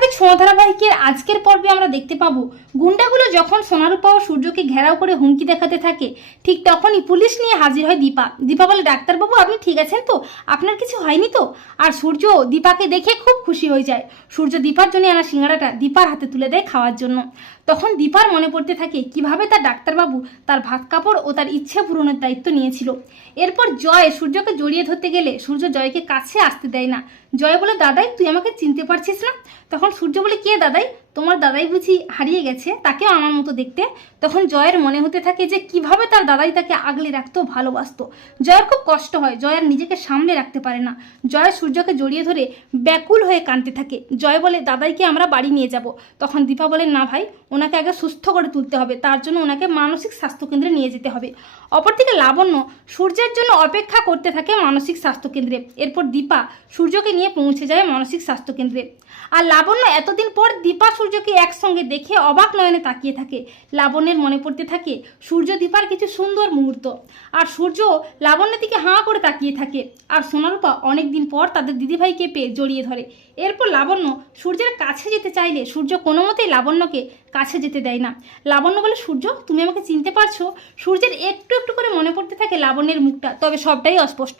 থাকে ছোঁয়া ধারাবাহিকের আজকের পর্বে আমরা দেখতে পাবো, গুন্ডাগুলো যখন সোনারূপা ও সূর্যকে ঘেরাও করে হুমকি দেখাতে থাকে, ঠিক তখনই পুলিশ নিয়ে হাজির হয় দীপা। দীপা বলে, ডাক্তারবাবু, আপনি ঠিক আছেন তো? আপনার কিছু হয়নি তো? আর সূর্য দীপাকে দেখে খুব খুশি হয়ে যায়। সূর্য দীপার জন্য আনা সিঙ্গাড়াটা দীপার হাতে তুলে দেয় খাওয়ার জন্য। তখন দীপার মনে পড়তে থাকে কীভাবে তার ডাক্তারবাবু তার ভাত কাপড় ও তার ইচ্ছে পূরণের দায়িত্ব নিয়েছিল। এরপর জয় সূর্যকে জড়িয়ে ধরতে গেলে সূর্য জয়কে কাছে আসতে দেয় না। জয় বলে, দাদাই, তুই আমাকে চিনতে পারছিস না? তখন সূর্য বলে, কে দাদাই? তোমার দাদাই বুঝি হারিয়ে গেছে, তাকেও আমার মতো দেখতে। তখন জয়ের মনে হতে থাকে যে কীভাবে তার দাদাই তাকে আগলে রাখতো, ভালোবাসতো। জয়ের খুব কষ্ট হয়, জয় আর নিজেকে সামলে রাখতে পারে না। জয় সূর্যকে জড়িয়ে ধরে ব্যাকুল হয়ে কাঁদতে থাকে। জয় বলে, দাদাইকে আমরা বাড়ি নিয়ে যাব। তখন দীপা বলে, না ভাই, ওনাকে আগে সুস্থ করে তুলতে হবে। তার জন্য ওনাকে মানসিক স্বাস্থ্যকেন্দ্রে নিয়ে যেতে হবে। অপরদিকে লাবণ্য সূর্যের জন্য অপেক্ষা করতে থাকে মানসিক স্বাস্থ্যকেন্দ্রে এরপর দীপা সূর্যকে নিয়ে পৌঁছে যায় মানসিক স্বাস্থ্যকেন্দ্রে আর লাবণ্য এতদিন পর দীপা সূর্যকে একসঙ্গে দেখে অবাক নয়নে তাকিয়ে থাকে। লাবণ্যের মনে পড়তে থাকে, সূর্য দীপার কিছু সুন্দর মুহূর্ত। আর সূর্য লাবণ্যের দিকে হাঁ করে তাকিয়ে থাকে। আর সোনারূপা অনেকদিন পর তাদের দিদিভাইকে পেয়ে জড়িয়ে ধরে। এরপর লাবণ্য সূর্যের কাছে যেতে চাইলে সূর্য কোনো মতেই লাবণ্যকে কাছে যেতে দেয় না। লাবণ্য বলে, সূর্য, তুমি আমাকে চিনতে পারছ? সূর্যের একটু একটু করে মনে পড়তে থাকে লাবণ্যের মুখটা, তবে সবটাই অস্পষ্ট।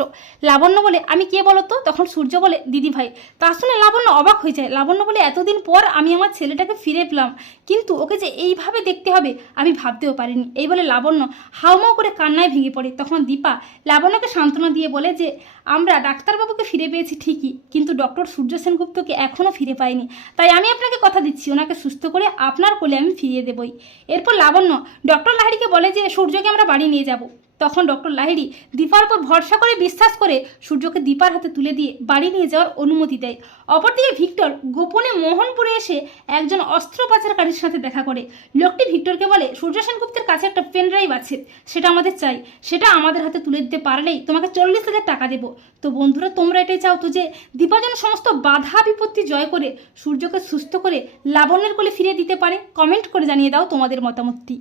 লাবণ্য বলে, আমি কে বলো তো? তখন সূর্য বলে দিদি ভাই তা শুনে লাবণ্য অবাক হয়ে যায়। লাবণ্য বলে, এতদিন পর আমি আমার ছেলেটাকে ফিরে পেলাম। কিন্তু ওকে যে এইভাবে দেখতে হবে, আমি ভাবতেও পারিনি। এই বলে লাবণ্য হাউমাউ করে কান্নায় ভেঙে পড়ে। তখন দীপা লাবণ্যকে সান্ত্বনা দিয়ে বলে যে, আমরা ডাক্তারবাবুকে ফিরে পেয়েছি ঠিকই, কিন্তু ডক্টর সূর্য সেনগুপ্তকে এখনও ফিরে পাইনি। তাই আমি আপনাকে কথা দিচ্ছি, ওনাকে সুস্থ করে আপনার কোলে আমি ফিরিয়ে দেবই। এরপর লাবণ্য ডক্টর লাহিড়িকে বলে যে, সূর্যকে আমরা বাড়ি নিয়ে যাব। তখন ডক্টর লাহিড়ি দীপার উপর ভরসা করে বিশ্বাস করে সূর্যকে দীপার হাতে তুলে দিয়ে বাড়ি নিয়ে যাওয়ার অনুমতি দেয়। অপরদিকে ভিক্টর গোপনে মোহনপুরে এসে একজন অস্ত্র পাচারকারীর সাথে দেখা করে। লোকটি ভিক্টরকে বলে, সূর্য সেনগুপ্তের কাছে একটা পেন ড্রাইভ আছে, সেটা আমাদের চাই। সেটা আমাদের হাতে তুলে দিতে পারলেই তোমাকে চল্লিশ হাজার টাকা দেবো। তো বন্ধুরা, তোমরা এটাই চাও তো যে দীপা যেন সমস্ত বাধা বিপত্তি জয় করে সূর্যকে সুস্থ করে লাবণ্যের কোলে ফিরিয়ে দিতে পারে? কমেন্ট করে জানিয়ে দাও তোমাদের মতামতটি।